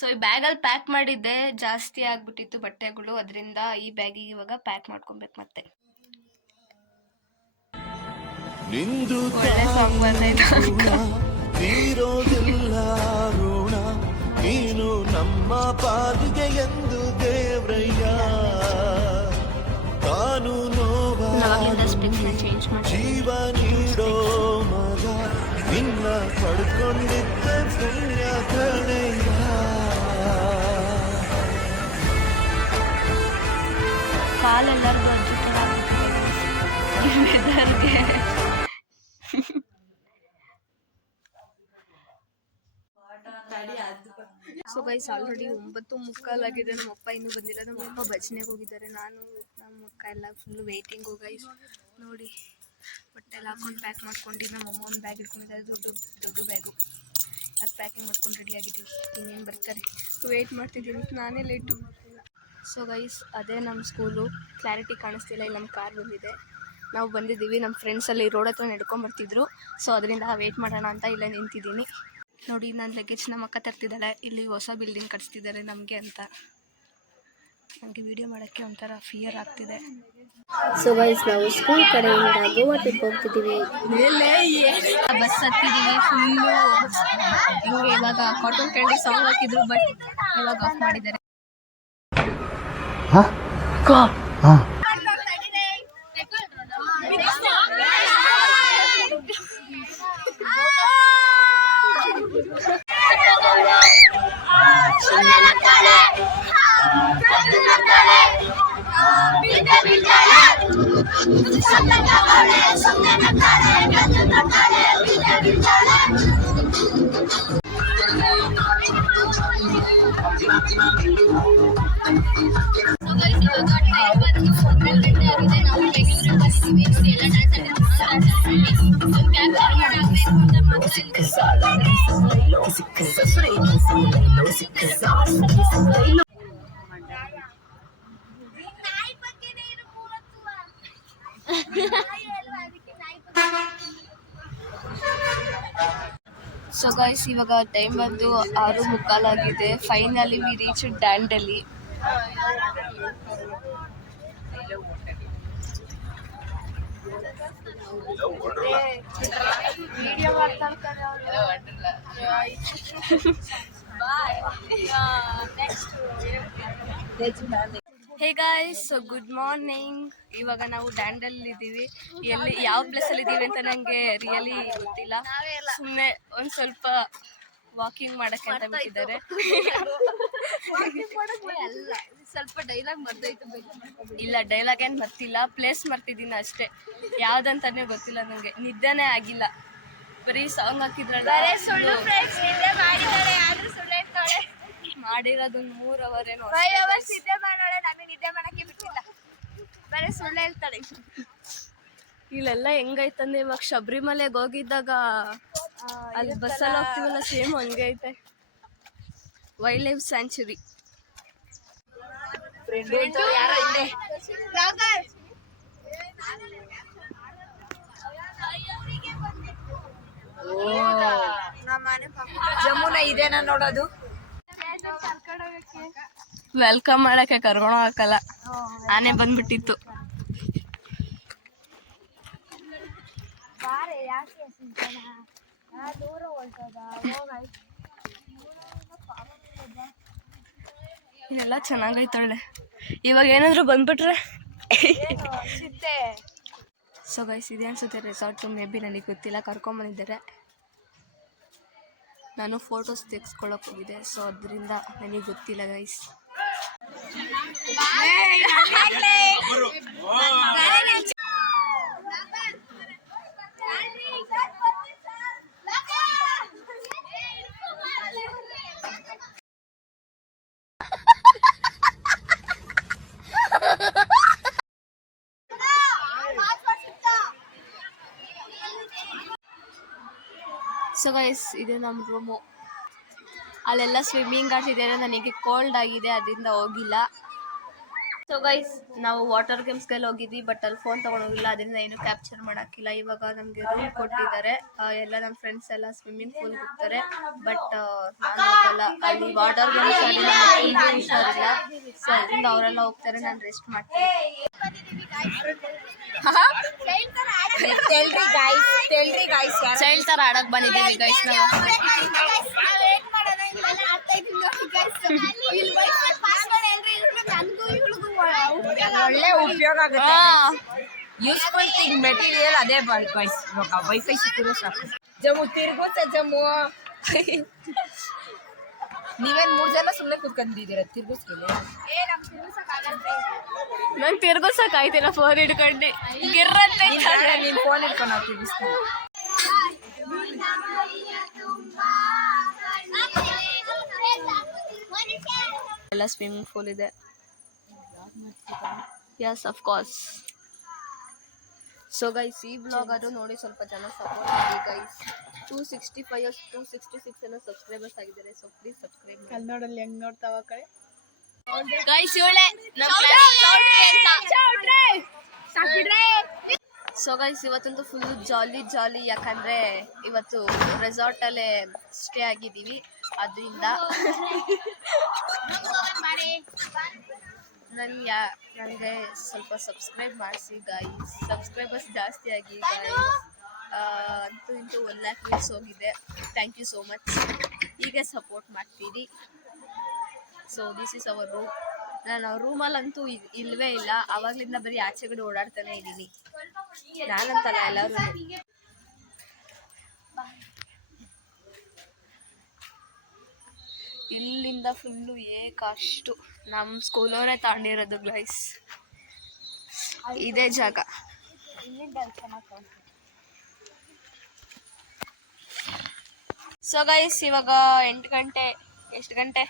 So ಈ ಬ್ಯಾಗಲ್ಲಿ pack ಮಾಡಿದ್ದೆ, ಜಾಸ್ತಿ ಆಗ್ಬಿಟ್ಟಿತ್ತು ಬಟ್ಟೆಗಳು, ಅದರಿಂದ ಈ ಬ್ಯಾಗಿಗೆ ಇವಾಗ ಪ್ಯಾಕ್ ಮಾಡ್ಕೊಬೇಕು. ಮತ್ತೆ ಒಳ್ಳೆ ಸಾಂಗ್ ಬಂದೈತೆ. ನೀನು ನಮ್ಮ ಪಾಲಿಗೆ ಎಂದು ದೇವ್ರಯ್ಯ ಕಾನೂನು ಜೀವ ನೀಡೋ ಮಗ ನಿನ್ನ ಪಡ್ಕೊಂಡಿದ್ದ ಪುಣ್ಯ ಕಣಯ್ಯ. ಕಾಲೆಲ್ಲರಿಗೂ ಅಜ್ಜಿ ಥರ ವೆದರ್ಗೆ. ಸೊ ಗೈಸ್, ಆಲ್ರೆಡಿ 9:45 ಆಗಿದೆ. ನಮ್ಮಪ್ಪ ಇನ್ನೂ ಬಂದಿಲ್ಲ. ನಮ್ಮಪ್ಪ ಭಜನೆಗೆ ಹೋಗಿದ್ದಾರೆ. ನಾನು ನಮ್ಮ ಅಕ್ಕ ಎಲ್ಲ ಫುಲ್ಲು ವೆಯ್ಟಿಂಗು ಗೈಸ್. ನೋಡಿ, ಬಟ್ಟೆ ಎಲ್ಲ ಹಾಕೊಂಡು ಪ್ಯಾಕ್ ಮಾಡ್ಕೊಂಡು ನಮ್ಮಮ್ಮ ಒಂದು ಬ್ಯಾಗ್ ಇಟ್ಕೊಂಡಿದ್ದಾರೆ, ದೊಡ್ಡ ಬ್ಯಾಗು. ಅದು ಪ್ಯಾಕಿಂಗ್ ಮಾಡ್ಕೊಂಡು ರೆಡಿ ಆಗಿದ್ದೀವಿ. ಇನ್ನೇನು ಬರ್ತಾರೆ, ವೆಯ್ಟ್ ಮಾಡ್ತಿದ್ದೀನಿ. ನಾನೇ ಲೇಟು. ಸೊ ಗೈಸ್, ಅದೇ ನಮ್ಮ ಸ್ಕೂಲು. ಕ್ಲಾರಿಟಿ ಕಾಣಿಸ್ತಿಲ್ಲ, ಇಲ್ಲಿ ನಮ್ಮ ಕಾರ್ ಬಂದಿದೆ. ನಾವು ಬಂದಿದ್ದೀವಿ. ನಮ್ಮ ಫ್ರೆಂಡ್ಸಲ್ಲಿ ರೋಡ್ ಹತ್ರ ನಡ್ಕೊಂಬರ್ತಿದ್ರು. ಸೊ ಅದರಿಂದ ವೆಯ್ಟ್ ಮಾಡೋಣ ಅಂತ ಇಲ್ಲೇ ನಿಂತಿದ್ದೀನಿ. ನೋಡಿ, ನನ್ನ ಲಗೇಜ್ ನಮ್ಮ ಅಕ್ಕ ತರ್ತಿದ್ದಾಳೆ. ಇಲ್ಲಿ ಹೊಸ ಬಿಲ್ಡಿಂಗ್ ಕಟ್ಸ್ತಿದ್ದಾರೆ ನಮಗೆ ಅಂತ. ನನಗೆ ವಿಡಿಯೋ ಮಾಡೋಕ್ಕೆ ಒಂಥರ ಫಿಯರ್ ಆಗ್ತಿದೆ. ಸೊ ಗೈಸ್, ನಾವು ಸ್ಕೂಲ್ ಕಡೆಯಿಂದ ಗೋವಾ ಟ್ರಿಪ್ ಹೋಗ್ತಿದ್ದೀವಿ. ಬಸ್ ಹತ್ತಿದ್ದೀವಿ ಫುಲ್ಲು. ಹಿಂಗೆ ಇವಾಗ ಕಾಟನ್ ಕ್ಯಾಂಡಿ ಸಾಂಗ್ ಹಾಕಿದ್ರು, ಬಟ್ ಇವಾಗ ಆಫ್ ಮಾಡಿದ್ದಾರೆ. ಸೊ ಗೈಸ್, ಇವಾಗ ಟೈಮ್ ಬಂದು 6:45 ಆಗಿದೆ. Finally we reach Dandeli. Hey guys, good morning. ಇವಾಗ ನಾವು ಡ್ಯಾಂಡಲ್ ಇದ್ದೀವಿ. ಎಲ್ಲಿ ಯಾವ ಪ್ಲೇಸಲ್ಲಿ ಇದ್ದೀವಿ ಅಂತ ನನಗೆ ರಿಯಲಿ ಗೊತ್ತಿಲ್ಲ. ಸುಮ್ಮನೆ ಒಂದು ಸ್ವಲ್ಪ ವಾಕಿಂಗ್ ಮಾಡೋಕ್ಕೆ ಅಂತ ಬಿಟ್ಟಿದ್ದಾರೆ. ಸ್ವಲ್ಪ ಡೈಲಾಗ್ ಮರ್ತೈತೆ. ಇಲ್ಲ, ಡೈಲಾಗ್ ಏನು ಮರ್ತಿಲ್ಲ, ಪ್ಲೇಸ್ ಮರ್ತಿದ್ದೀನಿ ಅಷ್ಟೇ. ಯಾವುದಂತಾನೆ ಗೊತ್ತಿಲ್ಲ ನನಗೆ. ನಿದ್ದೆನೇ ಆಗಿಲ್ಲ, ಬರೀ ಸಾಂಗ್ ಹಾಕಿದ್ರಲ್ಲ. ಮಾಡಿರೋದು 3 ಅವರ್ ಏನೋ. ಇಲ್ಲೆಲ್ಲ ಹೆಂಗೈತಂದ್ರೆ, ಇವಾಗ ಶಬರಿಮಲೆಗೆ ಹೋಗಿದ್ದಾಗ ಅಲ್ಲಿ ಬಸ್ಸಲ್ಲಿ ಹೋಗ್ತೀವಲ್ಲ, ಸೇಮ್ ಹಂಗೆ ಐತೆ. Wild life sanctuary. ಜಮುನಾ ಇದೇನಾ ನೋಡೋದು? ವೆಲ್ಕಮ್ ಮಾಡಕ್ಕೆ ಕರ್ಕೊಂಡು ಹಾಕಲ್ಲ, ಆನೆ ಬಂದ್ಬಿಟ್ಟಿತ್ತು. ಇಲ್ಲೆಲ್ಲ ಚೆನ್ನಾಗೈತೊಳ್ಳೆ. ಇವಾಗ ಏನಾದ್ರು ಬಂದ್ಬಿಟ್ರೆ. ಸೊ ಗೈಸ್, ಇದೆ ಅನ್ಸುತ್ತೆ ರೆಸಾರ್ಟು. ಮೇ ಬಿ ನನಗೆ ಗೊತ್ತಿಲ್ಲ. ಕರ್ಕೊಂಬಂದಿದ್ದಾರೆ. ನಾನು ಫೋಟೋಸ್ ತೆಗೆಸ್ಕೊಳ್ಳೋಕೆ ಹೋಗಿದೆ, ಸೊ ಅದರಿಂದ ನನಗೆ ಗೊತ್ತಿಲ್ಲ ಗೈಸ್. ಸೊ ಗೈಸ್, ಇದು ನಮ್ಮ ರೂಮು. ಅಲ್ಲೆಲ್ಲ ಸ್ವಿಮ್ಮಿಂಗ್ ಆಡ್ತಿದ್ದಾರೆ. ನನಗೆ ಕೋಲ್ಡ್ ಆಗಿದೆ, ಅದರಿಂದ ಹೋಗಿಲ್ಲ. ಸೊ ಗೈಸ್ ನಾವು ವಾಟರ್ ಗೇಮ್ಸ್ಗೆಲ್ಲ ಹೋಗಿದ್ವಿ, ಬಟ್ ಅಲ್ಲಿ ಫೋನ್ ತಗೊಂಡೋಗಿಲ್ಲ, ಅದರಿಂದ ಏನು ಕ್ಯಾಪ್ಚರ್ ಮಾಡೋಕ್ಕಿಲ್ಲ. ಇವಾಗ ನಮಗೆ ರೂಮ್ ಕೊಟ್ಟಿದ್ದಾರೆ, ಎಲ್ಲ ನಮ್ಮ ಫ್ರೆಂಡ್ಸ್ ಎಲ್ಲ ಸ್ವಿಮ್ಮಿಂಗ್ ಪೂಲ್ ಹೋಗ್ತಾರೆ, ಬಟ್ ನಾನು ಹೋಗಲ್ಲ. ಅಲ್ಲಿ ವಾಟರ್ ಗೇಮ್ಸ್ ಹುಷಾರಿಲ್ಲ, ಸೊ ಅದರಿಂದ ಅವರೆಲ್ಲ ಹೋಗ್ತಾರೆ, ನಾನು ರೆಸ್ಟ್ ಮಾಡ್ತೀನಿ. ಚೈಲ್ಡ್ ತರ ಆಡಕ್ ಬಂದಿದ್ದೀವಿ ಗೈಸ್ ನಾವು. ಒಳ್ಳೆ ಉಪಯೋಗ ಆಗುತ್ತೆ. ಯೂಸ್ಫುಲ್ ಥಿಂಗ್ ಮೆಟೀರಿಯಲ್ ಅದೇ ವೈಫೈ ಸಿಕ್ಕಿದ್ರು ಸಾಕು. ಜಮ್ಮು ಜಮ್ಮು ನೀವೇನ್ 3 ಜನ ಸುಮ್ಮನೆ ಕೂತ್ಕೊಂಡಿದ್ದೀರಾ? ತಿರ್ಗಿಸ್ಕಿಲ್ಲ. ನಂಗೆ ತಿರ್ಗೋಸಕ್ ಆಯ್ತಿಲ್ಲ, ಫೋನ್ ಹಿಡ್ಕೊಂಡು ಗಿರ್ರಂತೆ. ನೀನ್ ಫೋನ್ ಇಟ್ಕೊಂಡು ನಾವು ತಿರ್ಗಿಸ್ತೀನಿ. ಎಲ್ಲ ಸ್ವಿಮ್ಮಿಂಗ್ ಪೂಲ್ ಇದೆ. Yes of course. So guys ಈ ಬ್ಲಾಗ್ ಅದು ನೋಡಿ ಸ್ವಲ್ಪ ಜನ ಸಪೋರ್ಟ್ ಮಾಡಿ ಗೈಸ್. 265 266 ಎಲ್ಲ ಸಬ್ಸ್ಕ್ರೈಬರ್ಸ್ ಆಗಿದ್ದಾರೆ, ಸೊ ಪ್ಲೀಸ್ ಸಬ್ಸ್ಕ್ರೈಬ್ ಮಾಡಿ. ಕನ್ನಡಲ್ಲಿ ಹೆಂಗ್ ನೋಡ್ತಾವ ಕಡೆ ಗೈಸ್ ಸೊ ಗೈಸ್ ಇವತ್ತಂತೂ ಫುಲ್ ಜಾಲಿ, ಯಾಕಂದ್ರೆ ಇವತ್ತು ರೆಸಾರ್ಟ್ ಅಲ್ಲೇ ಸ್ಟೇ ಆಗಿದ್ದೀವಿ, ಅದರಿಂದ ನನಗೆ ಸ್ವಲ್ಪ ಸಬ್ಸ್ಕ್ರೈಬ್ ಮಾಡಿಸಿ ಗೈಸ್. ಸಬ್ಸ್ಕ್ರೈಬರ್ಸ್ ಜಾಸ್ತಿ ಆಗಿ ಗೈಸ್. ಅಂತೂ ಇಂತೂ 1 lakh ವ್ಯೂಸ್ ಹೋಗಿದೆ. Thank you so much. ಹೀಗೆ ಸಪೋರ್ಟ್ ಮಾಡ್ತೀರಿ. So this is our room. ನಾನು ರೂಮಲ್ಲಂತೂ ಇಲ್ವೇ ಇಲ್ಲ, ಆವಾಗಲಿಂದ ಬರೀ ಆಚೆಗಡೆ ಓಡಾಡ್ತಾನೆ ಇದ್ದೀನಿ, ನಾನಂತಲ್ಲ ಎಲ್ಲರೂ. ಇಲ್ಲಿಂದ ಫುಲ್ಲು ಏಕಷ್ಟು ನಮ್ಮ ಸ್ಕೂಲವರೇ ತಗೊಂಡಿರೋದು ಗೈಸ್, ಇದೇ ಜಾಗ. ಸೊ ಗೈಸ್ ಇವಾಗ 8 ಗಂಟೆ, ಎಷ್ಟು ಗಂಟೆ?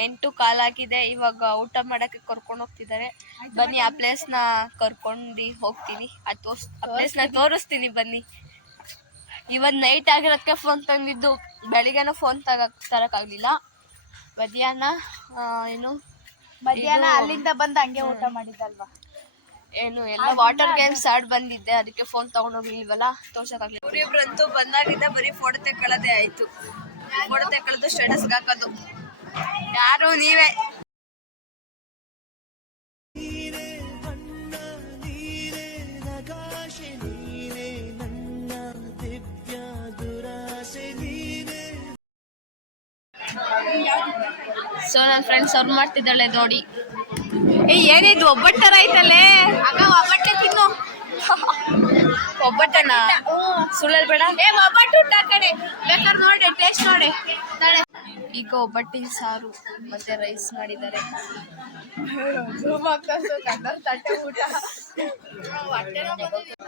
8 ಕಾಲಾಗಿದೆ. ಇವಾಗ ಊಟ ಮಾಡೋಕ್ಕೆ ಕರ್ಕೊಂಡು ಹೋಗ್ತಿದ್ದಾರೆ. ಬನ್ನಿ ಆ ಪ್ಲೇಸ್ನ ಕರ್ಕೊಂಡು ಹೋಗ್ತೀನಿ, ಆ ಪ್ಲೇಸ್ನ ತೋರಿಸ್ತೀನಿ ಬನ್ನಿ. ಇವತ್ತು ನೈಟ್ ಆಗಿರೋದಕ್ಕೆ ಫೋನ್ ತಂದಿದ್ದು, ಬೆಳಿಗ್ಗೆನೂ ಫೋನ್ ತರೋಕ್ಕಾಗಲಿಲ್ಲ. ಮಧ್ಯಾಹ್ನ ಅಲ್ಲಿಂದ ಬಂದು ಹಂಗೆ ಊಟ ಮಾಡಿದ್ದಲ್ವಾ? ಏನು ಎಲ್ಲ ವಾಟರ್ ಗೇಮ್ಸ್ ಆಡ್ ಬಂದಿದ್ದೆ, ಅದಕ್ಕೆ ಫೋನ್ ತಗೊಂಡೋಗ್ಲಿಲ್ವಲ್ಲ, ತೋರ್ಸಕ್ಕಾಗಲಿಲ್ಲ. ಇವರಿಬ್ರಂತೂ ಬಂದಾಗಿದ್ದ ಬರೀ ಫೋಟೋ ತೆಕ್ಕೊಳ್ಳೋದೇ ಆಯ್ತು. ಫೋಟೋ ತೆಕ್ಕೊಳ್ಳೋದು, ಸ್ಟೇಟಸ್ಗೆ ಹಾಕೋದು. ಯಾರು ನೀವೇ? ಸೊ ನನ್ನ ಫ್ರೆಂಡ್ ಸರ್ವ್ ಮಾಡ್ತಿದ್ದಾಳೆ ನೋಡಿ. ಏನಿದು ಒಬ್ಬಟ್ಟು ಥರ ಐತಲ್ಲೇ? ಒಬ್ಬಟ್ಟೆ ತಿನ್ನು. ಒಬ್ಬಟ್ಟನ ಸುಳ್ಳಲ್ ಬೇಡ. ಒಬ್ಬಟ್ಟು ಊಟ ಕಡೆ ಬೇಕಾದ್ರೆ ನೋಡಿ, ಟೇಸ್ಟ್ ನೋಡಿ. ಈಗ ಒಬ್ಬಟ್ಟಿನ ಸಾರು ಮತ್ತೆ ರೈಸ್ ಮಾಡಿದ್ದಾರೆ.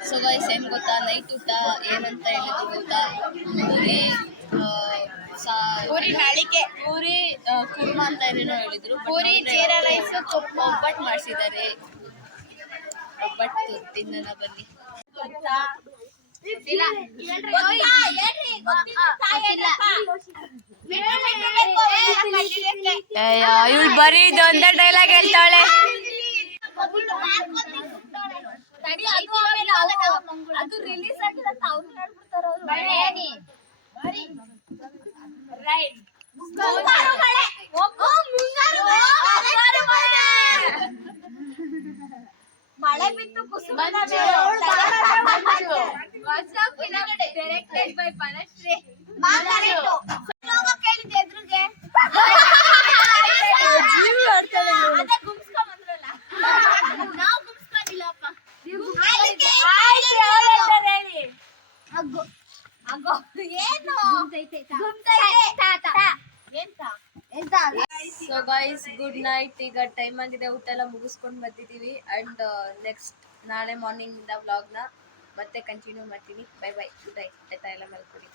ಸೊ ಗೈಸ್ ಏನ್ ಗೊತ್ತಾ, ನೈಟ್ ಊಟ ಏನಂತ ಹೇಳಿದ್ರು ಗೊತ್ತಾ? ಪೂರಿ ನಾಳಿಕೆ, ಪೂರಿ ಕುರ್ಮಾ ಅಂತ ಏನೇನೋ ಹೇಳಿದ್ರು. ಪೂರಿ ಜೀರಾ ರೈಸ್, ಒಬ್ಬಟ್ಟು ಮಾಡಿಸಿದ್ದಾರೆ. ಒಬ್ಬಟ್ಟು ತಿನ್ನೋಣ ಬನ್ನಿ. ಇವಳು ಬರೀ ಇದೊಂದೇ ಡೈಲಾಗ್ ಹೇಳ್ತಾಳೆ. ಅದು ರಿಲೀಸ್ ಆಗಿಲ್ಲ ಅಂತ ಅವ್ರು ಹೇಳ್ಬಿಡ್ತಾರ. ಮಳೆ ಬಿತ್ತು ಕುಸುಮ ಡೈರೆಕ್ಟೆಡ್ ಬೈ ಪನಶ್ರೀ. ಎದುರಿಗೆ ಗುಮ್ಸ್ಕೊಂಡ್ಬಂದ್ರಲ್ಲ, ನಾವು ಗುಮ್ಸ್ಕೊಂಡಿಲ್ಲಪ್ಪ. So guys good night. ಈಗ ಟೈಮ್ ಆಗಿದೆ, ಊಟ ಎಲ್ಲ ಮುಗಿಸ್ಕೊಂಡು ಬಂದಿದ್ದೀವಿ. ಅಂಡ್ ನೆಕ್ಸ್ಟ್ ನಾಳೆ ಮಾರ್ನಿಂಗ್ ಇಂದ ವ್ಲಾಗ್ನ ಮತ್ತೆ ಕಂಟಿನ್ಯೂ ಮಾಡ್ತೀನಿ. Bye bye. Good night. ಆಯ್ತಾ? ಎಲ್ಲ ಮಲ್ಕೊಡಿ.